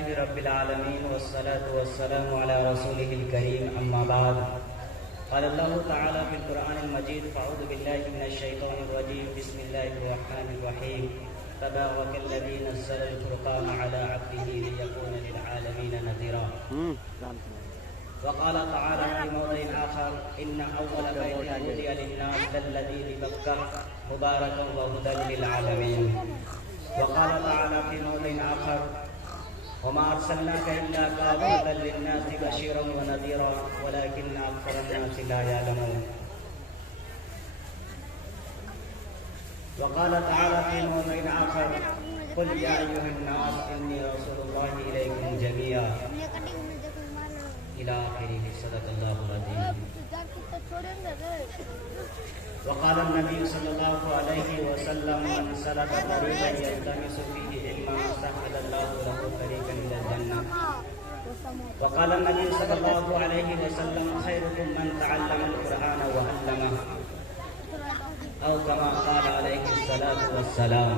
لله رب العالمين والصلاة والسلام على رسوله الكريم أما بعد قال الله تعالى في القرآن المجيد فأعوذ بالله من الشيطان الرجيم بسم الله الرحمن الرحيم تبارك الذي نزل الفرقان على عبده ليكون للعالمين نذيرا. وقال تعالى في موضع آخر إن أول بيت وضع للناس للذي ببكة مباركا وهدى للعالمين. وقال تعالى في موضع آخر وما أرسلناك إلا كافة للناس بشيرا ونذيرا ولكن أكثر الناس لا يعلمون. وقال تعالى في موضع آخر قل يا أيها الناس إني رسول الله إليكم جميعا إلى آخره. صدق الله العظيم. وقال النبي صلى الله عليه وسلم من سلك طريقا يلتمس فيه علما سهل الله له طريقا إلى الجنة. وقال النبي صلى الله عليه وسلم خيركم من تعلم القرآن وعلمه أو كما قال عليه الصلاة والسلام.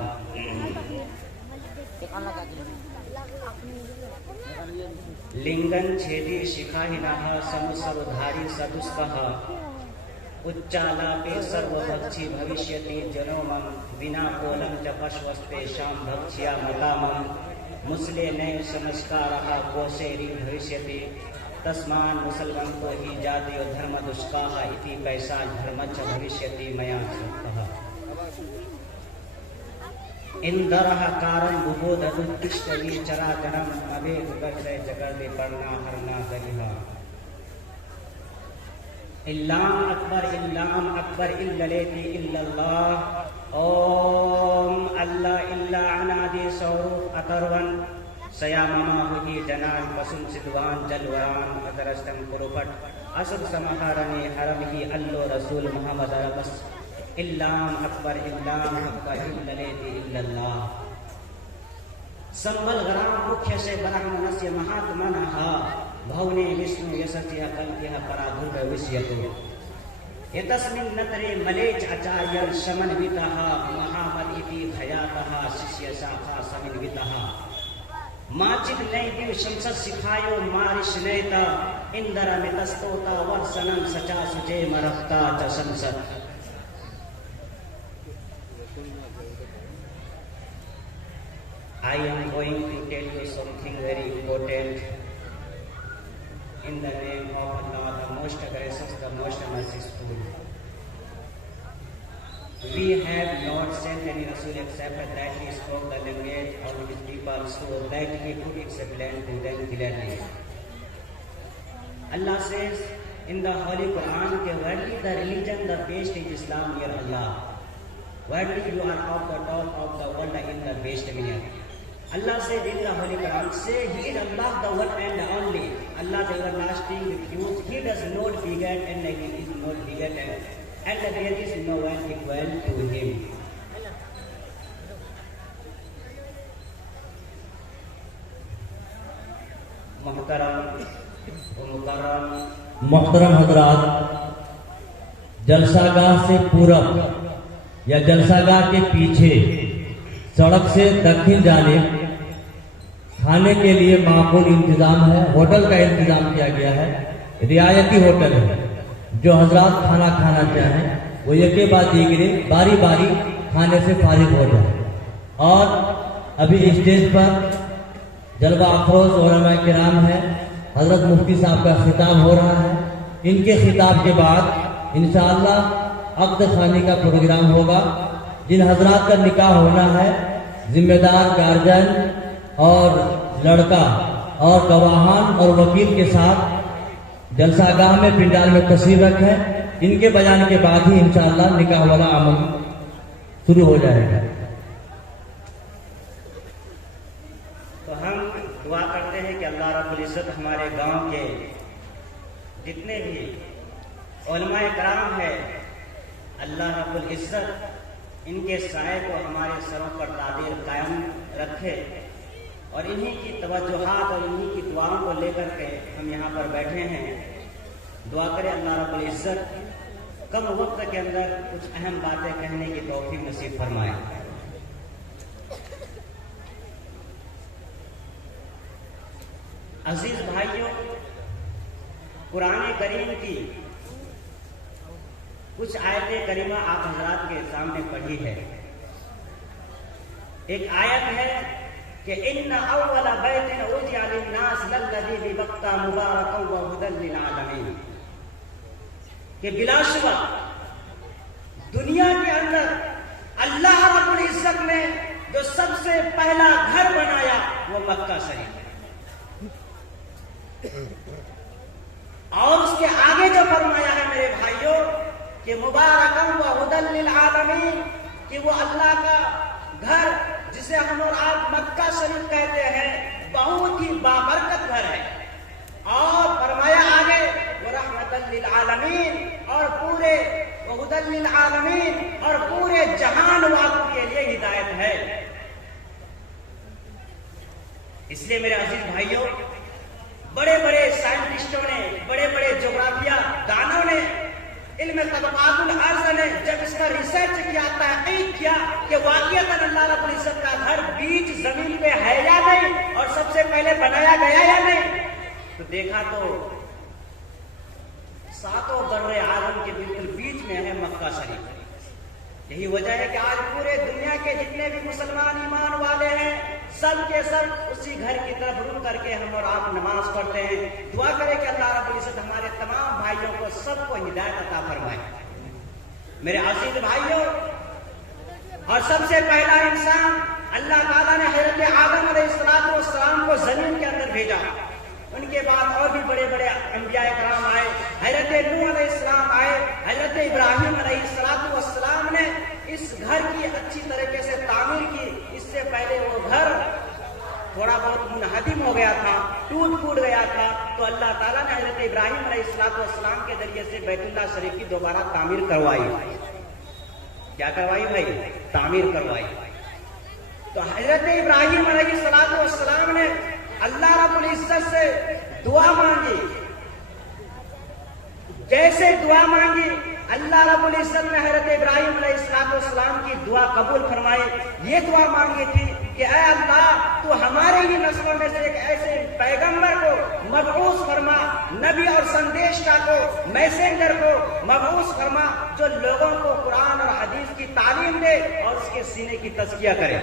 लिंगन छेदी शिखाहिनः समुसरधारी सदुस्तः उच्चालापे सर्वभक्षी भविष्यति जनोमं विना कोलं च पश्वस्तेषां भक्ष्या मतामं मुसले नैव संस्कारः कोशेरी भविष्यति तस्मान् मुसलमन्तो हि जातियो धर्म दुष्काः इति पैसा धर्मच्च भविष्यति मया श्रुतः. इंदरः कारं बुबोधदुत्तिष्ठति चराचरम् अभे उपग्रह जगर्दे पर्णा हरना गरिहा. इल्लाम अकबर इल्ललेति इल्लल्लाह ओम अल्लाह इल्ला अनादि स्वरूप अतर्वन सयाममा हुई जनाल पसुन सिद्वान जलवरान अदरस्तम कुरुपट असद समहारने हरम ही अल्लो रसूल मोहम्मद अरबस इल्लाम अकबर इल्ललेति इल्लल्लाह. संबल गराम मुख्य से ब्राह्मणस्य महात्मनः भवने विष्णु यशस्य कल्प्यः पराधुर्व विष्यतो एतस्मिन् नतरे मलेच आचार्य समन्वितः महामद इति खयातः शिष्य शाखा समन्वितः माचिद नैदिव शंसत् सिखायो मारिश नैत इंदर मितस्तोता वर्षनं सचा सुचे मरक्ता च संसत्. I am going to tell you something very important. In the name of Allah, the most gracious, the most merciful. We have not sent any Rasul except that he spoke the language of his people so that he could explain to them clearly. Allah says in the Holy Quran, "Verily the religion, the best is Islam near Allah. Verily you are of the top of the world in the best manner." Allah said in the Holy Quran, say He is Allah the one and only. Allah the everlasting refuse. He does not beget and He is not begotten, and there is no one equal to Him. मोहतरम हजरात, जलसागाह से पूरब या जलसागाह के पीछे सड़क से दक्षिण जानिब खाने के लिए माकूल इंतजाम है. होटल का इंतजाम किया गया है. रियायती होटल है. जो हजरात खाना खाना चाहें वो एक के बाद दीगरे बारी बारी खाने से फारिग हो जाए. और अभी स्टेज पर जलवा अफरोज उलमा किराम है. हजरत मुफ्ती साहब का खिताब हो रहा है. इनके खिताब के बाद इंशाअल्लाह अक़्द खानी का प्रोग्राम होगा. जिन हजरात का निकाह होना है, जिम्मेदार गार्जियन और लड़का और गवाहान और वकील के साथ जलसागाह में पिंडाल में तशरीफ रखें. इनके बयान के बाद ही इंशाअल्लाह निकाह वाला अमल शुरू हो जाएगा. तो हम दुआ करते हैं कि अल्लाह रब्बुल इज्जत हमारे गांव के जितने भी उलमाए कराम है, अल्लाह रब्बुल इज्जत इनके साए को हमारे सरों पर तादीर कायम रखे और इन्हीं की तवज्जुहात और इन्हीं की दुआओं को लेकर के हम यहाँ पर बैठे हैं. दुआ करें अल्लाह रब्बुल इज्जत कम वक्त के अंदर कुछ अहम बातें कहने की तौफीक नसीब फरमाए. عزیز بھائیوں، قرآن کریم کی کچھ آیت کریمہ آپ حضرات کے سامنے پڑھی ہے۔ ایک آیت ہے کہ ان اول بیت وضع للناس للذی ببکہ مبارکا وہدی للعالمین، کہ بلا شبہ دنیا کے اندر اللہ رب العزت نے جو سب سے پہلا گھر بنایا وہ مکہ شریف ہے، اور اس کے آگے جو فرمایا ہے میرے بھائیوں کہ مبارکا وہدی للعالمین، کہ وہ اللہ کا گھر جسے ہم اور آپ مکہ شریف کہتے ہیں بہت ہی بابرکت گھر ہے، اور فرمایا آگے ورحمۃ للعالمین، اور پورے وہدی للعالمین، اور پورے جہان والوں کے لیے ہدایت ہے۔ اس لیے میرے عزیز بھائیوں، بڑے بڑے سائنٹسٹوں نے، بڑے بڑے جغرافیہ دانوں نے، علم طبقات الارض نے جب اس کا ریسرچ کیا، تحقیق کیا کہ واقعتاً اللہ رب العزت کا گھر بیچ زمین پہ ہے یا نہیں، اور سب سے پہلے بنایا گیا یا نہیں، تو دیکھا تو ساتوں بر عالم کے بالکل بیچ میں ہے مکہ شریف۔ یہی وجہ ہے کہ آج پورے دنیا کے جتنے بھی مسلمان ایمان والے ہیں، سب کے سب اسی گھر کی طرف رخ کر کے ہم اور آپ نماز پڑھتے ہیں۔ دعا کریں کہ اللہ رب العزت ہمارے تمام بھائیوں کو، سب کو ہدایت عطا فرمائے۔ میرے عزیز بھائیوں، اور سب سے پہلا انسان اللہ تعالیٰ نے حضرت آدم علیہ السلام کو زمین کے اندر بھیجا، ان کے بعد اور بھی بڑے بڑے انبیاء کرام آئے، حضرت نوح علیہ السلام آئے، حضرت ابراہیم علیہ السلام نے اس گھر کی اچھی طریقے سے تعمیر کی۔ اس سے پہلے وہ گھر تھوڑا بہت منہدم ہو گیا تھا، ٹوٹ پھوٹ گیا تھا، تو اللہ تعالیٰ نے حضرت ابراہیم علیہ السلام کے ذریعے سے بیت اللہ شریف کی دوبارہ تعمیر کروائی۔ کیا کروائی بھائی؟ تعمیر کروائی۔ تو حضرت ابراہیم علیہ السلام نے اللہ رب العزت سے دعا مانگی، جیسے دعا مانگی اللہ رب العزت نے حضرت ابراہیم علیہ السلام کی دعا قبول فرمائی۔ یہ دعا مانگی تھی کہ اے اللہ، تو ہمارے ہی نسلوں میں سے ایک ایسے پیغمبر کو مبعوث فرما، نبی اور سندیشہ کو، میسنجر کو مبعوث فرما، جو لوگوں کو قرآن اور حدیث کی تعلیم دے اور اس کے سینے کی تزکیہ کرے۔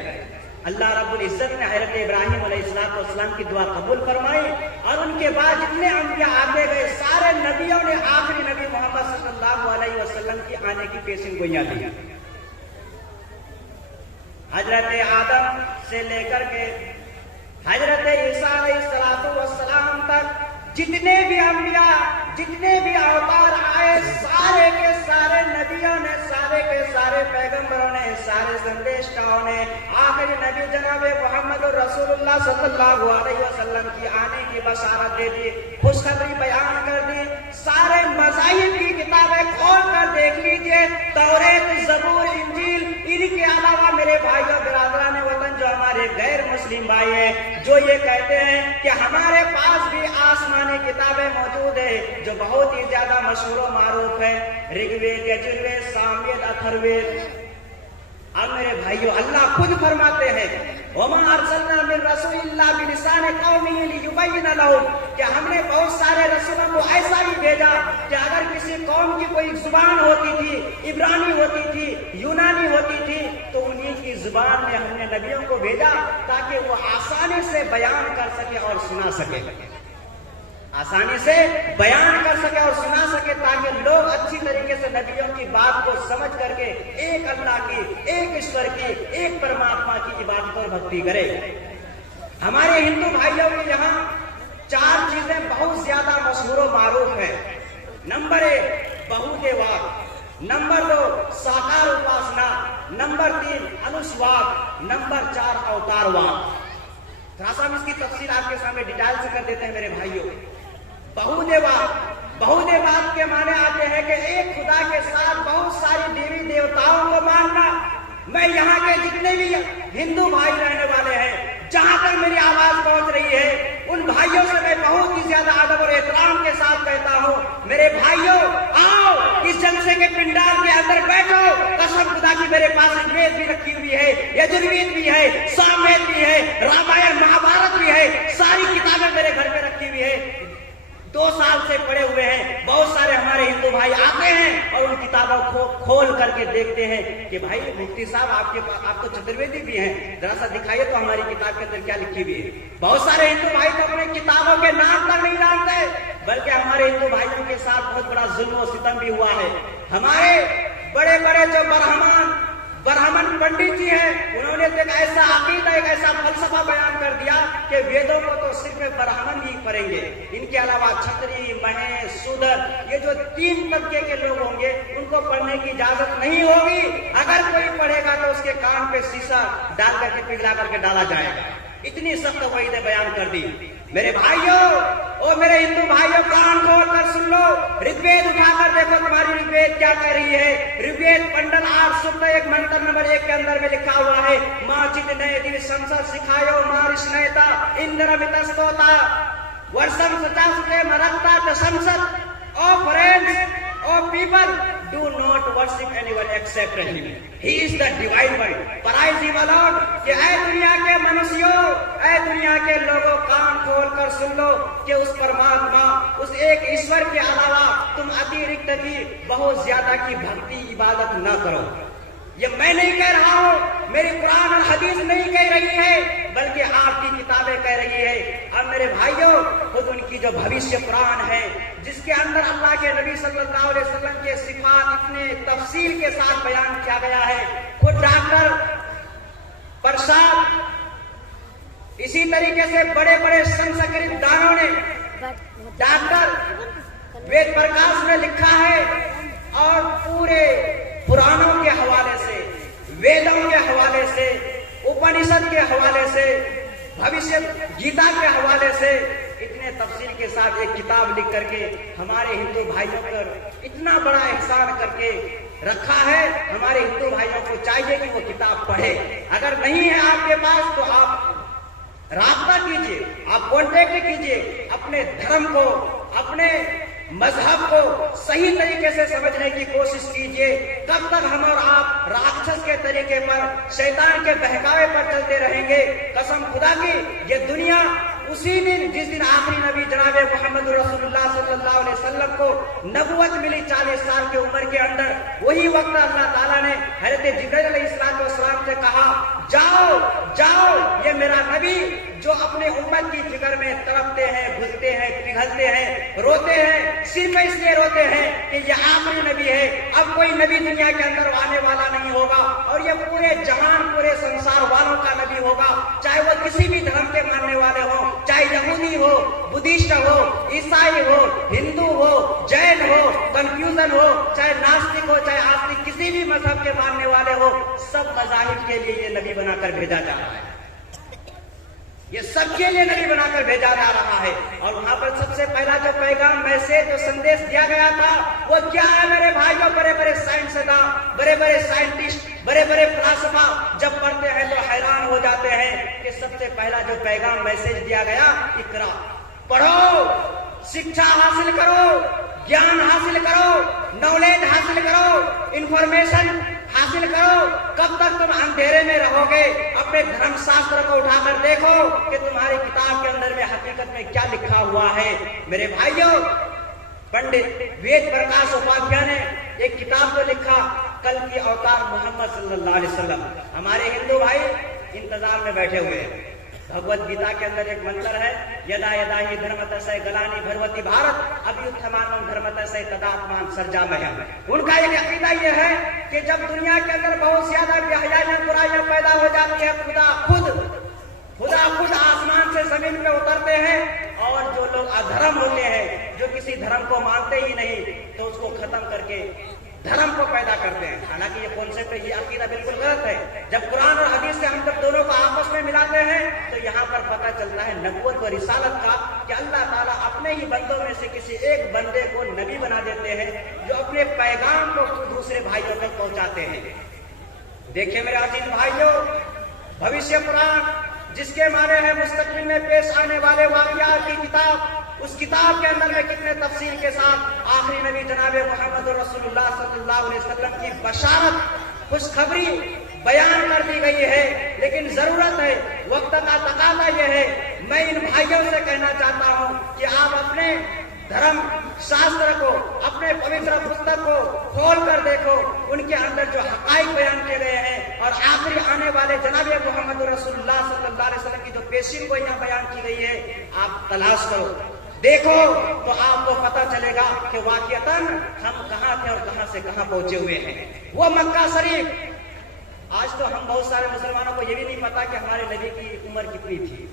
اللہ رب العزت نے حضرت ابراہیم علیہ السلام کی دعا قبول فرمائی، اور ان کے بعد جتنے انبیاء آگے گئے سارے نبیوں نے آخری نبی محمد صلی اللہ علیہ وسلم کی آنے کی پیشن گوئیاں دی۔ حضرت آدم سے لے کر کے حضرت عیسیٰ علیہ السلام تک جتنے بھی انبیاء، جتنے بھی اوتار آئے، سارے کے سارے نبیوں نے، سارے کے سارے پیغمبروں نے، سارے سندیشکاروں نے آخری نبی جناب محمد رسول اللہ صلی اللہ علیہ وسلم کی آنے کی بشارت دے دی، خوشخبری بیان کر دی۔ سارے مذاہب کی کتابیں کھول کر دیکھ لیجئے، توریت، زبور، انجیل، ان کے علاوہ میرے بھائیوں برادران وطن جو ہمارے غیر مسلم بھائی ہیں، جو یہ کہتے ہیں کہ ہمارے پاس بھی آسمانی کتابیں موجود ہیں جو بہت ہی زیادہ مشہور و معروف ہیں، رگ وید، یجروید، ساموید، اتھروید۔ اب میرے بھائیوں اللہ خود فرماتے ہیں وَمَا أَرْسَلْنَا مِن رَّسُولٍ إِلَّا بِلِسَانِ قَوْمِهِ لِيُبَيِّنَ لَهُمْ، کہ ہم نے بہت سارے رسولوں کو ایسا بھی بھیجا کہ اگر کسی قوم کی کوئی زبان ہوتی تھی، عبرانی ہوتی تھی، یونانی ہوتی تھی، تو انہی کی زبان میں ہم نے نبیوں کو بھیجا تاکہ وہ آسانی سے بیان کر سکے اور سنا سکے، آسانی سے بیان کر سکے اور سنا سکے، تاکہ لوگ اچھی طریقے سے نبیوں کی بات کو سمجھ کر کے ایک اللہ کی، ایک ایشور کی، ایک پرماتما کی عبادت اور بھکتی کرے۔ ہمارے ہندو بھائیوں کے یہاں 4 چیزیں بہت زیادہ مشہور و معروف ہیں۔ نمبر 1 بہودیواد، نمبر 2 ساکار اپاسنا، نمبر 3 انوسواد، نمبر 4 اوتارواد۔ تھوڑا سا ہم اس کی تفصیل آپ کے سامنے ڈیٹیل سے کر دیتے ہیں میرے بھائیوں۔ بہودیواد کے معنی آتے ہیں کہ ایک خدا کے ساتھ بہت ساری دیوی دیوتاؤں کو ماننا۔ میں یہاں کے جتنے بھی ہندو بھائی رہنے والے ہیں، جہاں تک میری آواز پہنچ رہی ہے، ان بھائیوں سے میں بہت ہی زیادہ ادب اور احترام کے ساتھ کہتا ہوں، میرے بھائیوں آؤ اس جلسے کے پنڈال کے اندر بیٹھو۔ قسم خدا کی میرے پاس وید بھی رکھی ہوئی ہے، یجروید بھی ہے، ساموید بھی ہے، رامائن مہابھارت بھی ہے، ساری کتابیں میرے گھر میں رکھی हुई है, 2 साल से पड़े हुए हैं। बहुत सारे हमारे हिंदू भाई आते हैं और उन किताबों को खोल करके देखते हैं कि भाई मुफ्ती साहब आप तो चतुर्वेदी भी हैं, जरा सा दिखाइए तो हमारी किताब के अंदर क्या लिखी हुई है। बहुत सारे हिंदू भाई तो अपने किताबों के नाम तक नहीं जानते, बल्कि हमारे हिंदू भाइयों के साथ बहुत बड़ा जुल्म और सितम भी हुआ है। हमारे बड़े बड़े जो ब्राह्मण पंडित जी हैं, उन्होंने तो एक ऐसा अकीदा, एक ऐसा फलसफा बयान कर दिया कि वेदों को तो सिर्फ ब्राह्मण ही पढ़ेंगे, इनके अलावा क्षत्रिय, महेश, शूद्र, ये जो 3 तबके के लोग होंगे उनको पढ़ने की इजाजत नहीं होगी। अगर कोई पढ़ेगा तो उसके कान पे शीशा डाल करके पिघला करके डाला जाएगा। इतनी सख्त वहीदे बयान कर दी। मेरे भाइयों और मेरे हिंदू भाइयों, कान खोल कर सुन लो, ऋग्वेद उठाकर देखो तुम्हारी ऋग्वेद क्या कह रही है। ऋग्वेद मंडल 8 सूक्त 1 मंत्र नंबर 1 के अंदर में लिखा हुआ है, माँ चित नय दिव संसद सिखायो मारिश नयता इंद्र मितस्तोता वर्षम सचासुते मरकता च संसद। O friends, O people, do not worship anyone except him. He is the divine one. Praise him alone. कि ऐ दुनिया के मनुष्यों, ऐ दुनिया के लोगों, कान खोल कर सुन लो कि उस परमात्मा, उस एक ईश्वर के अलावा तुम अतिरिक्त की बहुत ज्यादा की भक्ति इबादत न करो। ये मैं नहीं कह रहा हूँ, मेरी कुरान और हदीस नहीं कह रही है, बल्कि आपकी किताबें कह रही है। अब मेरे भाइयों, खुद उनकी जो भविष्य कुरान है, जिसके अंदर अल्लाह के नबी सल्लल्लाहु अलैहि वसल्लम के सिफात इतने तफसील के साथ बयान किया गया है। खुद डॉक्टर प्रसाद, इसी तरीके से बड़े बड़े संस्कृत दानों ने, डॉक्टर वेद प्रकाश ने लिखा है, और पूरे पुराणों के हवाले से, वेदों के हवाले से, उपनिषद के हवाले से, भविष्य गीता के हवाले से इतने तफसील के साथ एक किताब लिख करके हमारे हिंदू भाइयों पर इतना बड़ा एहसान करके रखा है। हमारे हिंदू भाइयों को चाहिए कि वो किताब पढ़े। अगर नहीं है आपके पास तो आप राब्ता कीजिए, आप कॉन्टेक्ट कीजिए, अपने धर्म को, अपने मजहब को सही तरीके से समझने की कोशिश कीजिए। कब तक हम और आप राक्षस के तरीके पर, शैतान के बहकावे पर चलते रहेंगे? कसम खुदा की, ये दुनिया उसी दिन, जिस दिन आखिरी नबी जनाब मोहम्मद रसूलुल्लाह सल्लल्लाहु अलैहि वसल्लम को नबुवत मिली 40 साल की उम्र के अंदर, वही वक्त अल्लाह ताला ने हज़रत जिब्रील अलैहिस्सलाम से कहा, जाओ जाओ, ये मेरा नबी जो अपने उम्मत की फिक्र में तड़पते हैं, घुलते हैं, पिघलते हैं, रोते हैं, सिर्फ इसलिए रोते हैं कि ये आखिरी नबी है, अब कोई नबी दुनिया के अंदर आने वाला नहीं होगा, और ये पूरे जहान, पूरे संसार वालों का नबी होगा, चाहे वो किसी भी धर्म के मानने वाले हो, चाहे यहूदी हो, बुद्धिस्ट हो, ईसाई हो, हिंदू हो, जैन हो, कंफ्यूजन हो, चाहे नास्तिक हो, चाहे आस्तिक, किसी भी मजहब के मानने वाले हो, सब मजाहिब के लिए ये नबी बनाकर भेजा जा रहा है। ये सबके लिए नबी बनाकर भेजा जा रहा है। और वहां पर सबसे पहला जो पैगाम, मैसेज, जो संदेश दिया गया था, वो क्या है मेरे भाइयों? बड़े बड़े साइंसदान, बड़े बड़े साइंटिस्ट, बड़े बड़े फिलासफा जब पढ़ते हैं तो हैरान हो जाते हैं कि सबसे पहला जो पैगाम, मैसेज दिया गया, इकरा, पढ़ो, शिक्षा हासिल करो, ज्ञान हासिल करो, नॉलेज हासिल करो, इंफॉर्मेशन हासिल करो। कब तक तुम अंधेरे में रहोगे? अपने धर्म शास्त्र को उठाकर देखो कि तुम्हारी किताब के अंदर में हकीकत में क्या लिखा हुआ है। मेरे भाइयों, पंडित वेद प्रकाश उपाध्याय ने एक किताब को लिखा, कल की अवतार मोहम्मद सल्लल्लाहु अलैहि वसल्लम। हमारे हिंदू भाई इंतजार में बैठे हुए हैं। भगवत गीता के अंदर एक मंत्र है, यदा यदा ही धर्मतसय गलानी भगवती भारत अभ्युत्थमानं धर्मतसय तदात्मान सर्जामयः। उनका एक अकीदा ये है कि जब दुनिया के अंदर बहुत ज्यादा बेहयाइयां, बुराइयां पैदा हो जाती है, खुदा खुद आसमान से जमीन पे उतरते हैं, और जो लोग अधर्म होते हैं, जो किसी धर्म को मानते ही नहीं, तो उसको खत्म करके धर्म को पैदा करते हैं। हालांकि ये कॉन्सेप्ट, ये अकीदा बिल्कुल गलत है। जब कुरान और हदीस से हम जब दोनों को आपस में मिलाते हैं तो यहाँ पर पता चलता है नबूवत व रिसालत का, कि अल्लाह ताला अपने ही बंदों में से किसी एक बंदे को नबी बना देते हैं, जो अपने पैगाम को दूसरे भाइयों तक पहुंचाते हैं। देखिए मेरे अजीज भाइयों, भविष्य कुरान, जिसके माने हैं मुस्तकबिल में पेश आने वाले वाक़ियात की किताब, उस किताब के अंदर में कितने तफसील के साथ आखिरी नबी जनाब मोहम्मद रसूलुल्लाह सल्लल्लाहु अलैहि वसल्लम की बशारत, खुशखबरी بیان کر دی گئی ہے، لیکن ضرورت ہے، وقت کا تقاضا یہ ہے، میں ان بھائیوں سے کہنا چاہتا ہوں کہ آپ اپنے دھرم شاستر کو، اپنے پوتر پستک کو کھول کر دیکھو، ان کے اندر جو حقائق بیان کیے گئے ہیں اور آخری آنے والے جناب محمد رسول اللہ صلی اللہ علیہ وسلم کی جو پیشین گوئیاں بیان کی گئی ہے، آپ تلاش کرو، دیکھو، تو آپ کو پتہ چلے گا کہ واقعتاً ہم کہاں تھے اور کہاں سے کہاں پہنچے ہوئے ہیں۔ وہ مکہ شریف، آج تو ہم بہت سارے مسلمانوں کو یہ بھی نہیں پتا کہ ہمارے نبی کی عمر کتنی تھی،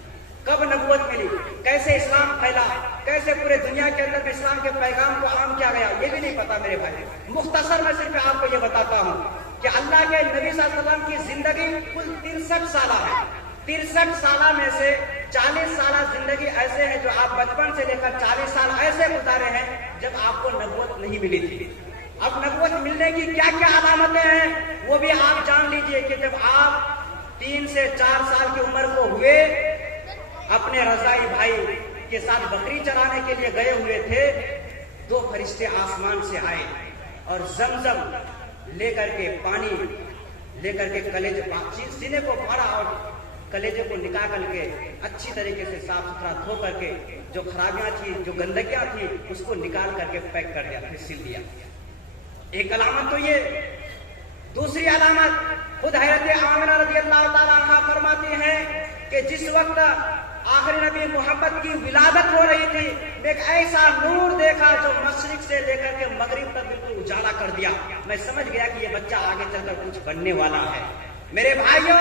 کب نبوت ملی، کیسے اسلام پھیلا، کیسے پورے دنیا کے اندر اسلام کے پیغام کو عام کیا گیا، یہ بھی نہیں پتا میرے بھائی۔ مختصر میں صرف آپ کو یہ بتاتا ہوں کہ اللہ کے نبی صلی اللہ علیہ وسلم کی زندگی کل 63 سالہ ہے۔ 63 سالہ میں سے 40 سالہ زندگی ایسے ہیں جو آپ بچپن سے لے کر 40 سال ایسے گزارے ہیں جب آپ کو نبوت نہیں ملی تھی۔ اب نبوت ملنے کی کیا کیا علامتیں ہیں وہ بھی آپ جان لیجئے کہ جب آپ 3 سے 4 سال کی عمر کو ہوئے، اپنے رضائی بھائی کے ساتھ بکری چرانے کے لیے گئے ہوئے تھے، 2 فرشتے آسمان سے آئے اور زمزم لے کر کے، پانی لے کر کے کلیجے سینے کو پھاڑا اور کلیجے کو نکال کے اچھی طریقے سے صاف ستھرا دھو کر کے جو خرابیاں تھی، جو گندگیاں تھی، اس کو نکال کر کے پیک کر دیا، پھر سل دیا۔ ایک علامت تو یہ۔ دوسری علامت خود حضرت آمنہ رضی اللہ تعالیٰ عنہ فرماتی ہیں کہ جس وقت آخری نبی محمد کی ولادت ہو رہی تھی، ایک ایسا نور دیکھا جو مشرق سے لے کر کے مغرب تک بالکل اجالا کر دیا۔ میں سمجھ گیا کہ یہ بچہ آگے چل کر کچھ بننے والا ہے۔ میرے بھائیوں،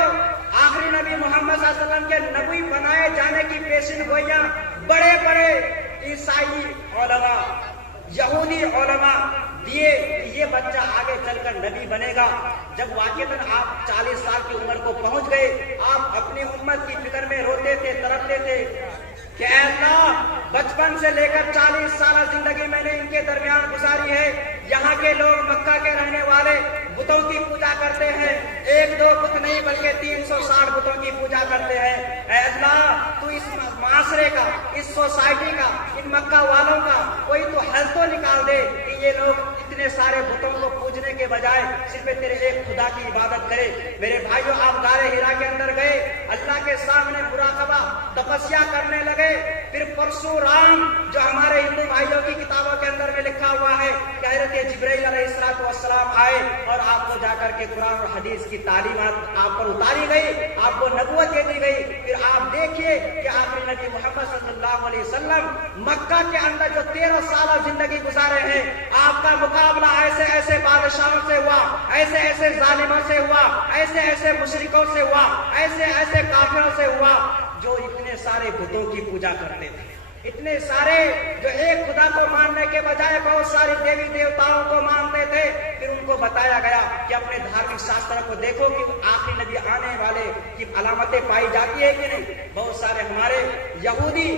آخری نبی محمد صلی اللہ علیہ وسلم کے نبی بنائے جانے کی پیشین گوئیاں بڑے بڑے عیسائی علماء، یہودی علماء دیے کہ یہ بچہ آگے چل کر نبی بنے گا۔ جب واقعتاً آپ 40 سال کی عمر کو پہنچ گئے، آپ اپنی امت کی فکر میں روتے تھے، تڑپتے تھے کہ اے اللہ، بچپن سے لے کر 40 سالہ زندگی میں نے ان کے درمیان گزاری ہے، یہاں کے لوگ مکہ کے رہنے والے بتوں کی پوجا کرتے ہیں، 1-2 بت نہیں بلکہ 360 بتوں کی پوجا کرتے ہیں۔ اے اللہ، تو اس معاشرے کا، اس سوسائٹی کا، ان مکہ والوں کا کوئی تو حل تو نکال دے کہ یہ لوگ اتنے سارے بتوں کو پوجنے کے بجائے صرف تیرے ایک خدا کی عبادت کرے۔ میرے بھائیوں، آپ غار ہرا کے اندر گئے، اللہ کے سامنے مراقبہ، تپسیا کرنے لگے۔ پھر پرشورام، جو ہمارے ہندو بھائیوں کی کتابوں کے اندر میں لکھا ہوا ہے کہ حضرت جبرائیل علیہ السلام آئے اور آپ کو جا کر کے قرآن اور حدیث کی تعلیمات آپ پر اتاری گئی، آپ کو نبوت دے دی گئی۔ پھر آپ دیکھیے کہ آخری نبی محمد صلی اللہ علیہ وسلم مکہ کے اندر جو 13 سالہ زندگی گزارے ہیں، آپ کا مقابلہ ایسے ایسے بادشاہوں سے ہوا، ایسے ایسے ظالموں سے ہوا، ایسے ایسے مشرکوں سے ہوا، ایسے ایسے کافروں سے ہوا جو اتنے سارے بتوں کی پوجا کرتے تھے، اتنے سارے جو ایک خدا کو ماننے کے بجائے بہت سارے دیوی دیوتاؤں کو مانتے تھے۔ پھر ان کو بتایا گیا کہ اپنے دھارمک شاستر کو دیکھو کہ آخری نبی آنے والے کی علامتیں پائی جاتی ہے کہ نہیں۔ بہت سارے ہمارے یہودی،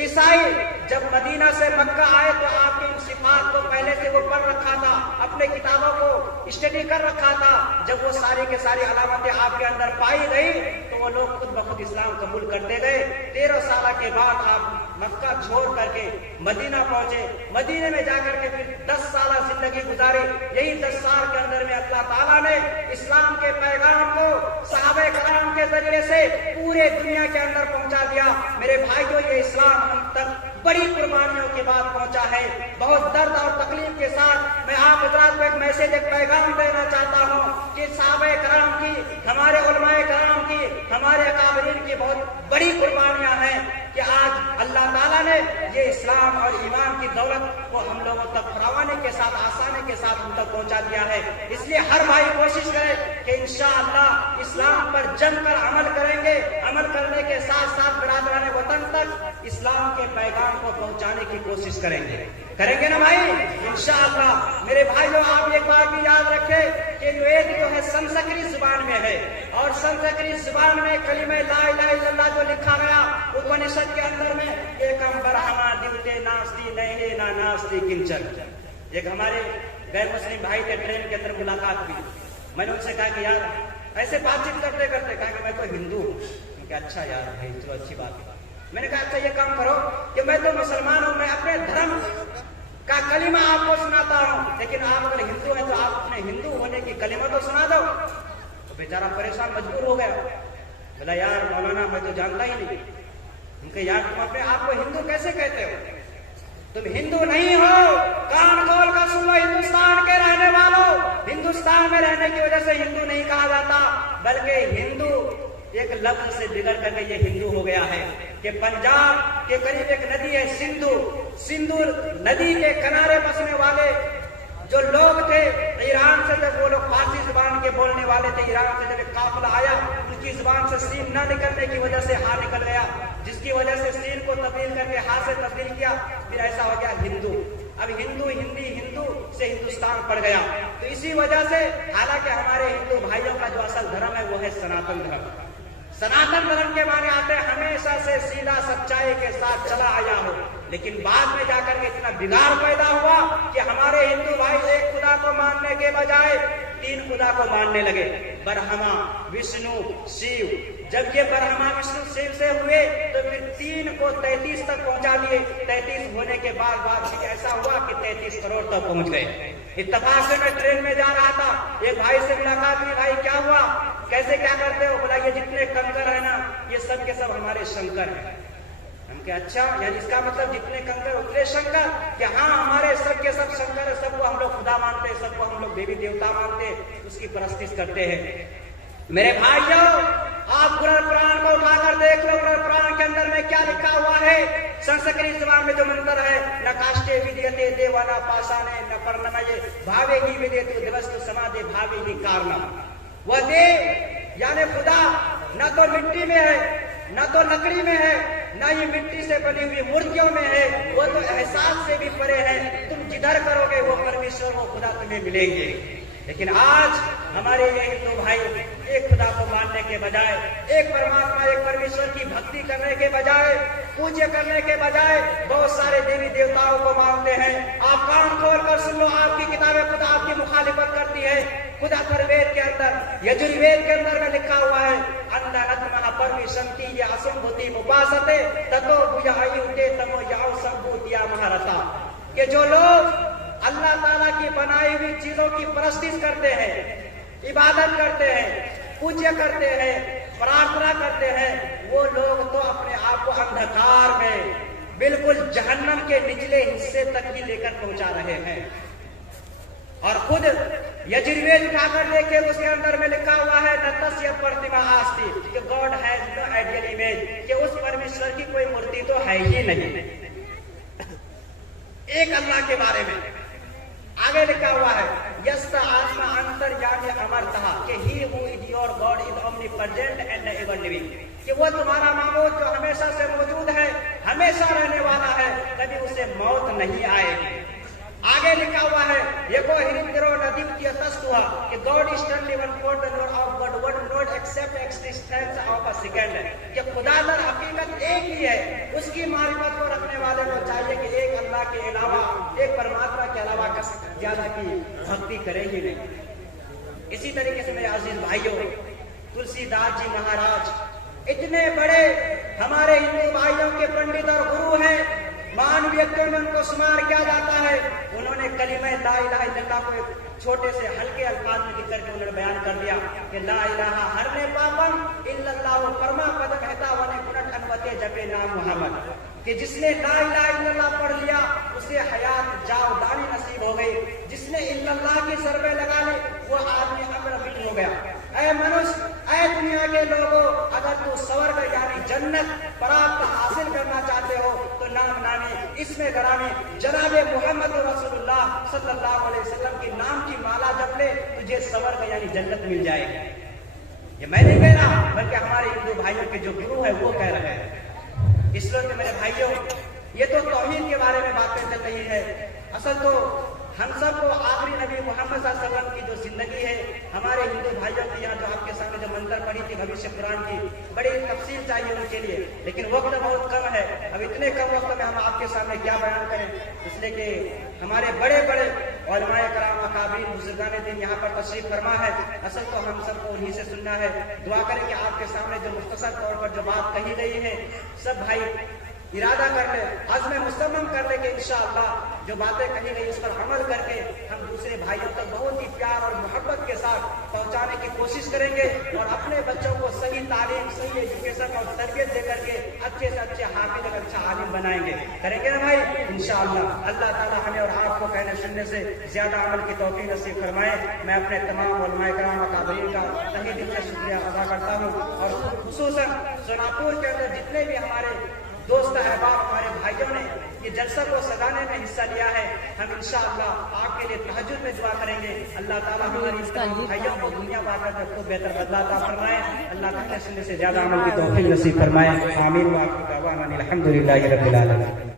عیسائی جب مدینہ سے مکہ آئے تو آپ کی ان صفات کو پہلے سے وہ پڑھ رکھا تھا، اپنے کتابوں کو اسٹڈی کر رکھا تھا۔ جب وہ ساری کے ساری علامتیں آپ کے اندر پائی گئی تو وہ لوگ خود بخود اسلام قبول کرتے گئے۔ 13 سال کے بعد آپ مکہ چھوڑ کر کے مدینہ پہنچے، مدینے میں جا کر کے پھر 10 سالہ زندگی گزاری۔ یہی 10 سال کے اندر میں اللہ تعالیٰ نے اسلام کے پیغام کو صحابہ کرام کے ذریعے سے پورے دنیا کے اندر پہنچا دیا۔ میرے بھائیوں، یہ اسلام ہم تک بڑی قربانیوں کے بعد پہنچا ہے، بہت درد اور تکلیف کے ساتھ۔ میں آپ حضرات کو ایک میسج، ایک پیغام دینا چاہتا ہوں کہ صحابہ کرام کی، ہمارے علماء کرام کی، ہمارے اکابرین کی بہت بڑی قربانیاں ہیں کہ آج اللہ تعالیٰ نے یہ اسلام اور ایمان کی دولت کو ہم لوگوں تک فراوانی کے ساتھ، آسانی کے ساتھ ہم تک پہنچا دیا ہے۔ اس لیے ہر بھائی کوشش کرے کہ انشاءاللہ اسلام پر جم کر عمل کریں گے، عمل کرنے کے ساتھ ساتھ برادران وطن تک اسلام کے پیغام کو پہنچانے کی کوشش کریں گے نا بھائی، انشاءاللہ۔ میرے بھائیوں، آپ ایک بات بھی یاد رکھیں کہ وید جو ہے سنسکرت زبان میں ہے، اور سنسکرت زبان میں کلمہ لا الہ الا اللہ جو لکھا گیا اپنشد کے اندر میں، ایکم برہما دیوتے ناستی نئے نا ناستی کنچن۔ ایک ہمارے غیر مسلم بھائی کے ٹرین کے اندر ملاقات ہوئی، میں نے ان سے کہا کہ یار ایسے بات چیت کرتے کرتے کہا کہ میں تو ہندو ہوں۔ کہ اچھا یار بھائی، چلو اچھی بات ہے۔ میں نے کہا اچھا یہ کام کرو کہ میں تو مسلمان ہوں، میں اپنے دھرم کا کلمہ آپ کو سناتا ہوں، لیکن آپ اگر ہندو ہیں تو آپ اپنے ہندو ہونے کی کلمہ تو سنا دو۔ बेचारा परेशान मजबूर हो गया, बोला यार मौलाना मैं तो जानता ही नहीं। उनके यार तुम अपने आप को हिंदू कैसे कहते हो? तुम हिंदू नहीं हो, कान खोल कर सुन लो हिंदुस्तान के रहने वालों। हिंदुस्तान में रहने की वजह से हिंदू नहीं कहा जाता, बल्कि हिंदू एक लफ्ज से बिगड़ करके ये हिंदू हो गया है कि पंजाब के करीब एक नदी है सिंधु, सिंधु नदी के किनारे बसने वाले जो लोग थे, ईरान से जब वो लोग फारसी जुबान के बोलने वाले थे, ईरान से जब एक काफिला आया, उनकी जुबान से सीन न निकलने की वजह से हा निकल गया, जिसकी वजह से सीन को तब्दील करके हा से तब्दील किया, फिर ऐसा हो गया हिंदू। अब हिंदू हिंदी हिंदू से हिंदुस्तान पड़ गया। तो इसी वजह से हालांकि हमारे हिंदू भाइयों का जो असल धर्म है वो है सनातन धर्म। सनातन धर्म के माने आते हमेशा से सीधा सच्चाई के साथ चला आया हो, लेकिन बाद में जाकर के इतना बिगाड़ पैदा हुआ कि हमारे हिंदू भाई एक खुदा को मानने के बजाय 3 खुदा को मानने लगे, ब्रह्मा विष्णु शिव। जब ये ब्रह्मा विष्णु शिव से हुए तो फिर 3 को 33 तक पहुंचा दिए। 33 होने के बाद ऐसा हुआ कि 33 करोड़ तक पहुंच गए। इत्तेफाक से मैं ट्रेन में जा रहा था, एक भाई से मुलाकात हुई, भाई क्या हुआ, कैसे क्या करते हो? बोला ये जितने कंकर है ना ये सब के सब हमारे शंकर हैं। हम क्या अच्छा, यानी इसका मतलब जितने कंकर उतने शंकर? कि हाँ हमारे सब के सब शंकर है, सबको हम लोग खुदा मानते हैं, सबको हम लोग देवी देवता मानते हैं, उसकी परस्तिश करते हैं। मेरे भाइयों आप कुरान को उठाकर देख लो, कुरान के अंदर में क्या लिखा हुआ है। संस्कृत जबान में जो मंत्र है, न काष्टे विद्यते देवा न पाषाणे न पर्णमये भावे ही विद्यते दिवस्तु समाधे भावे ही कारणम। वह देव यानी खुदा न तो मिट्टी में है, न तो लकड़ी में है, न ही मिट्टी से बनी हुई मूर्तियों में है, वो तो एहसास से भी परे है। तुम जिधर करोगे वो परमेश्वर वो खुदा तुम्हें मिलेंगे। लेकिन आज हमारे ये हिंदू भाई एक खुदा को मानने के बजाय, एक परमात्मा एक परमेश्वर की भक्ति करने के बजाय, पूज्य करने के बजाय बहुत सारे देवी देवताओं को मानते हैं। आप कान खोल कर सुन लो, आपकी किताबें खुद आपकी मुखालिफत करती है। खुद अथर्ववेद के अंदर, यजुर्वेद के अंदर में लिखा हुआ है, अंधरत्न परमिशंति ये असंभूति उपासते ततो बुझायुते तमो याउ संभूतिया महारथा। कि जो लोग अल्लाह ताला की बनाई हुई चीजों की परस्तिश करते हैं, इबादत करते हैं, पूज्य करते हैं, प्रार्थना करते हैं, वो लोग तो अपने आप को अंधकार में बिल्कुल जहन्नम के निचले हिस्से तक ही लेकर पहुंचा रहे हैं। और खुद यजुर्वेद उठाकर देखे, उसके अंदर में लिखा हुआ है नतस्य प्रतिमा आस्ति, कि God has no ideal image, कि उस परमेश्वर की कोई मूर्ति तो है ही नहीं। एक अल्लाह के बारे में आगे लिखा हुआ है, यस्त आत्मा अंतर्यामी अमरतः, कि he who is your God is omnipresent and ever living, कि वो तुम्हारा माबूद जो हमेशा से मौजूद है, हमेशा रहने वाला है, कभी उसे मौत नहीं आएगी। आगे लिखा हुआ है एको हिरिंद्रो नदीत्य तस्तुहा, कि God is only one for the note of God one note except existence of a second, कि खुदा दर हकीकत एक ही है। उसकी मारिफत को रखने वाले को चाहिए कि एक अल्लाह के अलावा, एक परमात्मा के अलावा ज्यादा की भक्ति करे ही नहीं। इसी तरीके से मेरे अजीज भाइयों, तुलसीदास जी महाराज इतने बड़े हमारे हिंदू भाइयों के पंडित और गुरु हैं, महान व्यक्तियों में उनको शुमार किया जाता है। उन्होंने कलिमा ला इलाहा इल्लल्लाह को एक छोटे से हल्के अल्फाज में लिख करके उन्होंने बयान कर दिया कि ला इलाहा हरने पापम इल्लल्लाह परमा पद कहता वने पुनः अनवते जपे नाम मोहम्मद, कि जिसने ला इलाहा इल्लल्लाह पढ़ लिया उसे हयात जावदानी नसीब हो गई, जिसने इल्लल्लाह की सरबे लगा ली वो आदमी अमरफिट हो गया। ऐ मनुष्य, ऐ दुनिया के लोगों, अगर तू स्वर्ग यानी जन्नत प्राप्त हासिल करना चाहते हो तो नाम नामी इसमें गरामी जनाबे मोहम्मद रसूलुल्लाह सल्लल्लाहु अलैहि वसल्लम के नाम की माला जप ले, तुझे स्वर्ग यानी जन्नत मिल जाएगी। ये मैं नहीं कह रहा, बल्कि हमारे हिंदू भाइयों के जो गुरु है वो कह रहे हैं। इसलिए मेरे भाइयों, ये तो तौहीद के बारे में बातें चल रही है। असल तो हम सबको आखिरी नबी मोहम्मद सल्लल्लाहु अलैहि वसल्लम की जो जिंदगी है, हमारे हिंदू भाइयों की यहाँ जो आपके सामने जो मंत्र पढ़ी थी भविष्य कुरान की, बड़ी तफसील चाहिए उनके लिए, लेकिन वक्त बहुत कम है। अब इतने कम वक्त में हम आपके सामने क्या बयान करें, इसलिए कि हमारे बड़े बड़े उलमाए कराम अकाबरीन बुजुर्गान दिन यहाँ पर तशरीफ फरमा है। असल तो हम सबको उन्हीं से सुनना है। दुआ करें कि आपके सामने जो मुख्तसर तौर पर जो बात कही गई है, सब भाई ارادہ کر لے، عزم مصمم کر لے کہ انشاءاللہ جو باتیں کہی گئی اس پر عمل کر کے ہم دوسرے بھائیوں تک بہت ہی پیار اور محبت کے ساتھ پہنچانے کی کوشش کریں گے، اور اپنے بچوں کو صحیح تعلیم، صحیح ایجوکیشن اور تربیت دے کر کے اچھے سے اچھے حافظ اور اچھا عالم بنائیں گے۔ کریں گے نا بھائی انشاءاللہ؟ اللہ تعالیٰ ہمیں اور آپ کو کہنے سننے سے زیادہ عمل کی توفیق نصیب فرمائے۔ میں اپنے تمام علماء کرام اکابرین کا تہہ دل سے شکریہ ادا کرتا ہوں، اور خصوصاً سوناپور کے اندر جتنے بھی ہمارے دوست احباب، ہمارے بھائیوں نے یہ جلسہ کو سجانے میں حصہ لیا ہے، ہم انشاءاللہ آپ کے لیے تہجد میں دعا کریں گے۔ اللہ تعالیٰ ہمارے اس تمام بھائیوں کو دنیا باقی میں خوب بہتر بدلا عطا فرمائے، اللہ کا سننے سے زیادہ عمل کی توفیق نصیب فرمائے۔ آمین۔ وآخر دعوانا الحمدللہ رب العالمین۔